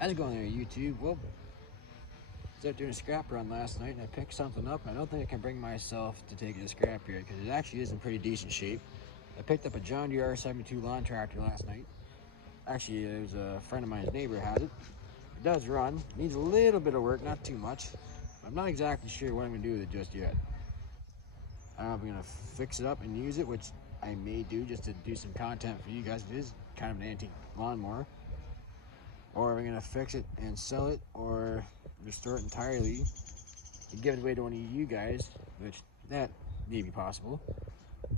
How's it going there, YouTube? Well, I was out doing a scrap run last night and I picked something up. I don't think I can bring myself to take it to scrap yard because it actually is in pretty decent shape. I picked up a John Deere R72 lawn tractor last night. Actually, it was a friend of mine's neighbor had it. It does run, needs a little bit of work, not too much. I'm not exactly sure what I'm going to do with it just yet. I don't know if I'm going to fix it up and use it, which I may do just to do some content for you guys. It is kind of an antique lawnmower. Or are we gonna fix it and sell it, or restore it entirely and give it away to one of you guys, which that may be possible,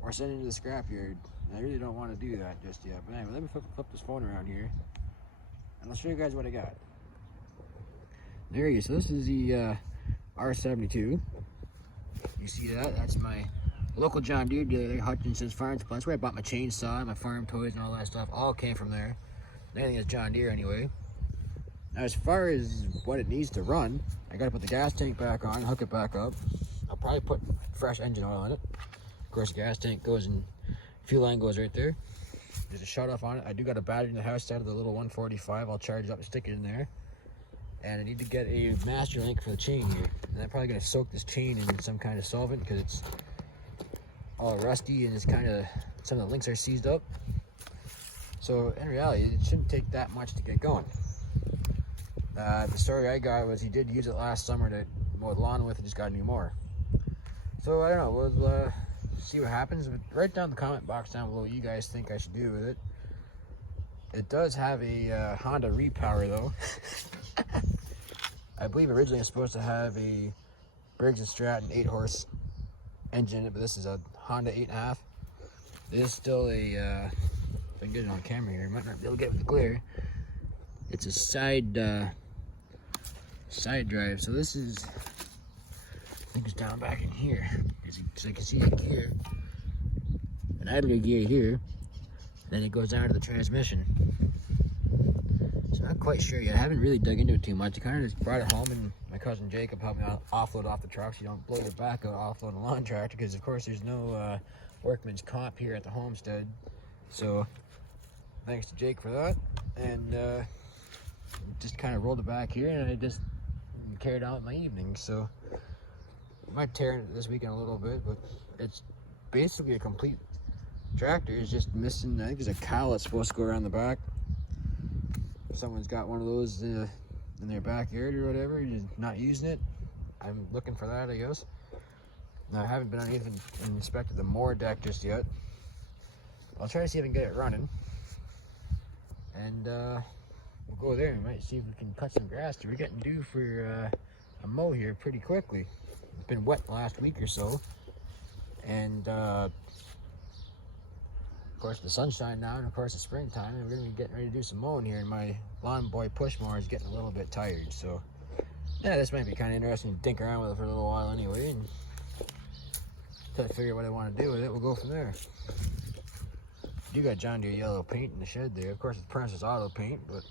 or send it to the scrap yard. I really don't want to do that just yet. But anyway, let me flip this phone around here and I'll show you guys what I got. There you go. So this is the R72. You see that? That's my local John Deere dealer, Hutchinson's Farm Supply. That's where I bought my chainsaw, my farm toys, and all that stuff. All came from there. Anything is John Deere anyway. Now, as far as what it needs to run, I gotta put the gas tank back on, hook it back up. I'll probably put fresh engine oil in it. Of course, the gas tank goes and fuel line goes right there. There's a shut off on it. I do got a battery in the house out of the little 145. I'll charge it up and stick it in there. And I need to get a master link for the chain here. And I'm probably gonna soak this chain in some kind of solvent because it's all rusty and it's kind of, some of the links are seized up. So in reality, it shouldn't take that much to get going. The story I got was he did use it last summer to mow the lawn with and just got a new mower. So I don't know, we'll see what happens. But write down in the comment box down below what you guys think I should do with it. It does have a Honda repower though. I believe originally it's supposed to have a Briggs & Stratton 8-horse engine in it, but this is a Honda 8.5. It is still a, if I can get it on camera here, I might not be able to get it with the glare. It's a side drive, so this is, I think it's down back in here, because I can see a gear, an idler gear here, then it goes down to the transmission. So I'm not quite sure yet. I haven't really dug into it too much. I kind of just brought it home and my cousin Jacob helped me offload off the truck so you don't blow your back out offloading a lawn tractor, because of course there's no workman's comp here at the homestead. So thanks to Jake for that. And just kind of rolled it back here and I just carried on with my evening. So I might tear it this weekend a little bit, but it's basically a complete tractor. It's just missing, I think there's a cowl that's supposed to go around the back. Someone's got one of those in their backyard or whatever, you're not using it. I'm looking for that, I guess. Now I haven't been on even inspected the mower deck just yet. I'll try to see if I can get it running. And we'll go there and might see if we can cut some grass. We're getting due for a mow here pretty quickly. It's been wet the last week or so. And of course the sunshine now, and of course it's springtime, and we're gonna be getting ready to do some mowing here, and my lawn boy push mower is getting a little bit tired. So yeah, this might be kind of interesting to dink around with it for a little while anyway, and try to figure out what I want to do with it. We'll go from there. You got John Deere yellow paint in the shed there. Of course it's Princess Auto paint, but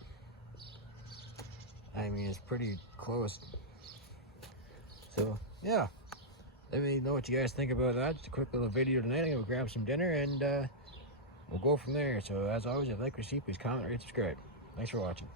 I mean it's pretty close. So yeah, let me know what you guys think about that. Just a quick little video tonight. I'm gonna grab some dinner and we'll go from there. So as always, if you like what you see, please comment, rate, subscribe. Thanks for watching.